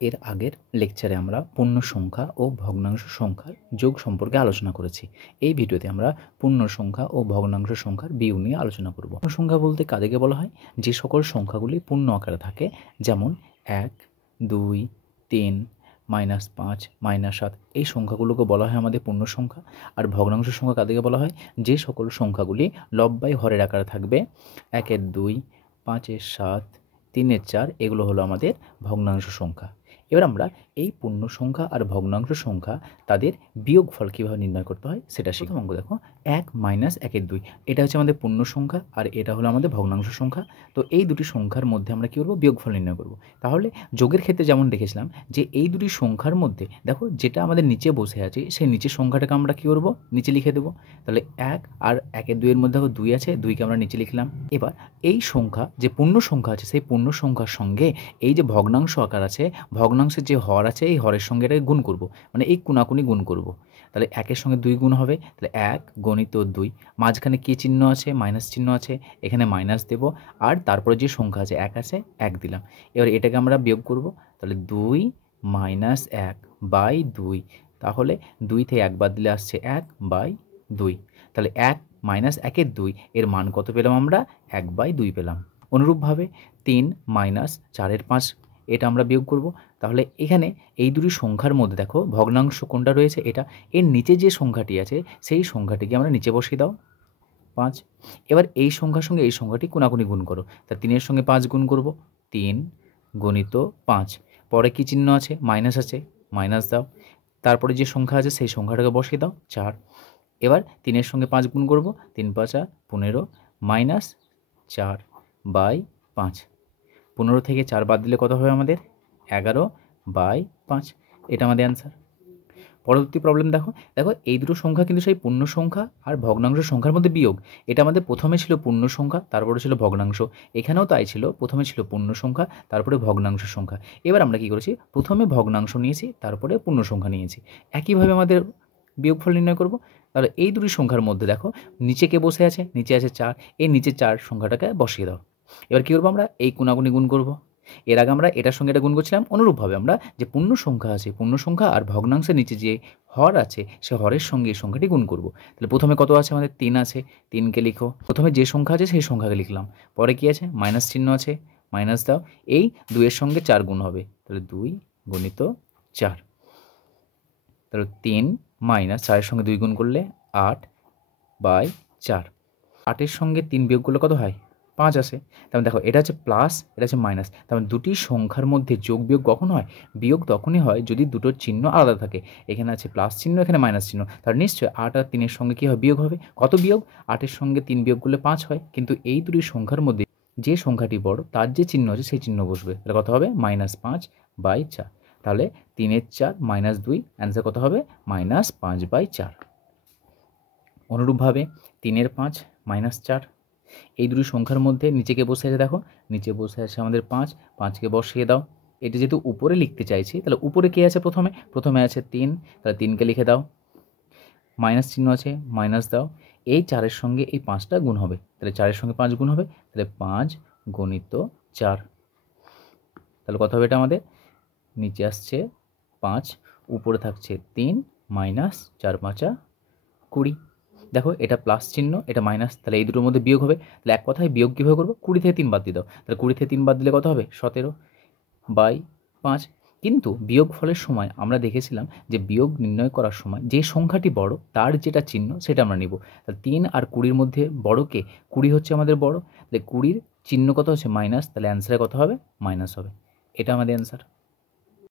এর আগের লেকচারে আমরা পূর্ণ সংখ্যা ও ভগ্নাংশ সংখ্যার যোগ সম্পর্কে আলোচনা করেছি। এই ভিডিওতে আমরা পূর্ণ সংখ্যা ও ভগ্নাংশ সংখ্যার বিয়োগ নিয়ে আলোচনা করব। পূর্ণ সংখ্যা বলতে কাদেরকে বলা হয়? যে সকল সংখ্যাগুলি পূর্ণ আকারে থাকে, যেমন 1, 2, 3, -5, -7 এই সংখ্যাগুলোকে বলা হয় আমাদের পূর্ণ সংখ্যা। আর ভগ্নাংশ সংখ্যা কাদেরকে বলা হয়? যে সকল সংখ্যাগুলি লব্বাই হরের আকারে থাকবে, 1-এর 2, 5-এর 7, 3-এর 4 এগুলো হলো আমাদের ভগ্নাংশ সংখ্যা। এবার আমরা এই পূর্ণ সংখ্যা আর ভগ্নাংশ সংখ্যা তাদের বিয়োগফল কীভাবে নির্ণয় করতে হয় সেটা শিখব। প্রথম অঙ্ক দেখো, 1 - 1-এর 2 এটা হচ্ছে আমাদের পূর্ণ সংখ্যা আর এটা হলো আমাদের ভগ্নাংশ সংখ্যা। তো এই দুটি সংখ্যার মধ্যে আমরা কী করবো? বিয়োগফল নির্ণয় করব। তাহলে যোগের ক্ষেত্রে যেমন দেখেছিলাম যে এই দুটি সংখ্যার মধ্যে দেখো যেটা আমাদের নিচে বসে আছে সেই নিচের সংখ্যাটাকে আমরা কী করবো? নিচে লিখে দেবো। তাহলে 1 আর 1-এর 2-এর মধ্যে দেখো 2 আছে, 2কে আমরা নিচে লিখলাম। এবার এই সংখ্যা যে পূর্ণ সংখ্যা আছে সেই পূর্ণ সংখ্যার সঙ্গে এই যে ভগ্নাংশ আকার আছে, ভগ্নাংশের যে হর আছে এই হরের সঙ্গে এটাকে গুণ করব, মানে এই কোনাকুনি গুণ করব। তাহলে 1-এর সঙ্গে 2 গুণ হবে, তাহলে 1 গণিত 2, মাঝখানে কী চিহ্ন আছে? মাইনাস চিহ্ন আছে, এখানে মাইনাস দেব। আর তারপরে যে সংখ্যা আছে 1 আছে, 1 দিলাম। এবার এটাকে আমরা বিয়োগ করব, তাহলে 2 - 1/2। তাহলে 2 থেকে 1 বাদ দিলে আসছে 1/2। তাহলে 1 - 1-এর 2 এর মান কত পেলাম আমরা? 1/2 পেলাম। অনুরূপভাবে 3 - 4-এর 5 এটা আমরা বিয়োগ করব। তাহলে এখানে এই দুটি সংখ্যার মধ্যে দেখো ভগ্নাংশ কোনটা রয়েছে? এটা। এর নিচে যে সংখ্যাটি আছে সেই সংখ্যাটিকে আমরা নিচে বসিয়ে দাও, 5। এবার এই সংখ্যার সঙ্গে এই সংখ্যাটি কোনাকুনি গুণ করো। তা 3-এর সঙ্গে 5 গুণ করব, 3 গণিত 5। পরে কী চিহ্ন আছে? মাইনাস আছে, মাইনাস দাও। তারপরে যে সংখ্যা আছে সেই সংখ্যাটাকে বসিয়ে দাও, 4। এবার 3-এর সঙ্গে 5 গুণ করব, 3 × 5 = 15 -4/5। 15 থেকে 4 বাদ দিলে কত হবে আমাদের? 11/5। এটা আমাদের অ্যান্সার। পরবর্তী প্রবলেম দেখো, এই দুটো সংখ্যা কিন্তু সেই পূর্ণ সংখ্যা আর ভগ্নাংশ সংখ্যার মধ্যে বিয়োগ। এটা আমাদের প্রথমে ছিল পূর্ণ সংখ্যা, তারপরে ছিল ভগ্নাংশ। এখানেও তাই ছিল, প্রথমে ছিল পূর্ণ সংখ্যা, তারপরে ভগ্নাংশ সংখ্যা। এবার আমরা কী করেছি? প্রথমে ভগ্নাংশ নিয়েছি, তারপরে পূর্ণ সংখ্যা নিয়েছি। একইভাবে আমাদের বিয়োগফল নির্ণয় করব। তাহলে এই দুটি সংখ্যার মধ্যে দেখো নিচে কে বসে আছে? নিচে আছে 4, এই নিচে 4 সংখ্যাটাকে বসিয়ে দাও। এবার কী করবো? আমরা এই কোনাকুনি গুণ করব। এর আগে আমরা এটার সঙ্গে এটা গুণ করছিলাম। অনুরূপভাবে আমরা যে পূর্ণ সংখ্যা আছে, পূর্ণ সংখ্যা আর ভগ্নাংশের নিচে যে হর আছে সে হরের সঙ্গে এই সংখ্যাটি গুণ করব। তাহলে প্রথমে কত আছে আমাদের? 3 আছে, 3কে লিখো। প্রথমে যে সংখ্যা আছে সেই সংখ্যাকে লিখলাম। পরে কি আছে? মাইনাস চিহ্ন আছে, মাইনাস দাও। এই 2-এর সঙ্গে 4 গুণ হবে, তাহলে 2 গণিত 4। তাহলে 3 - 4-এর সঙ্গে 2 গুণ করলে 8/4। 8-এর সঙ্গে 3 বিয়োগ করলে কত হয়? 5 আসে। তার মানে দেখো এটা হচ্ছে প্লাস, এটা হচ্ছে মাইনাস। তার মানে দুটি সংখ্যার মধ্যে যোগ বিয়োগ কখন হয়? বিয়োগ তখনই হয় যদি দুটোর চিহ্ন আলাদা থাকে। এখানে আছে প্লাস চিহ্ন, এখানে মাইনাস চিহ্ন। তাহলে নিশ্চয়ই 8 আর 3-এর সঙ্গে কী হয়? বিয়োগ হবে। কত বিয়োগ? 8-এর সঙ্গে 3 বিয়োগ করলে 5 হয়। কিন্তু এই দুটি সংখ্যার মধ্যে যে সংখ্যাটি বড় তার যে চিহ্ন আছে সেই চিহ্ন বসবে। তাহলে কত হবে? -5/4। তাহলে 3-এর 4 - 2, অ্যান্সার কত হবে? -5/4। অনুরূপভাবে 3-এর 5 - 4 এই দুটি সংখ্যার মধ্যে নিচে কে বসে আছে? দেখো নিচে বসে আছে আমাদের 5, 5কে বসিয়ে দাও। এটা যেহেতু উপরে লিখতে চাইছি তাহলে উপরে কে আছে? প্রথমে আছে 3, তাহলে 3কে লিখে দাও। মাইনাস চিহ্ন আছে, মাইনাস দাও। এই 4-এর সঙ্গে এই 5টা গুণ হবে, তাহলে 4-এর সঙ্গে 5 গুণ হবে, তাহলে 5 গণিত 4। তাহলে কত হবে এটা আমাদের? নিচে আসছে 5, উপরে থাকছে 3 -4 × 5 = 20। দেখো এটা প্লাস চিহ্ন, এটা মাইনাস, তাহলে এই দুটোর মধ্যে বিয়োগ হবে। তাহলে এক কথায় বিয়োগ কীভাবে করবো? 20 থেকে 3 বাদ দিয়ে দাও। তাহলে 20 থেকে 3 বাদ দিলে কত হবে? 17/5। কিন্তু বিয়োগ ফলের সময় আমরা দেখেছিলাম যে বিয়োগ নির্ণয় করার সময় যে সংখ্যাটি বড় তার যেটা চিহ্ন সেটা আমরা নিব। তাহলে 3 আর 20-র মধ্যে বড় কে? 20 হচ্ছে আমাদের বড়। তাহলে 20-র চিহ্ন কত হচ্ছে? মাইনাস, তাহলে অ্যান্সারে কত হবে? মাইনাস হবে। এটা আমাদের অ্যান্সার।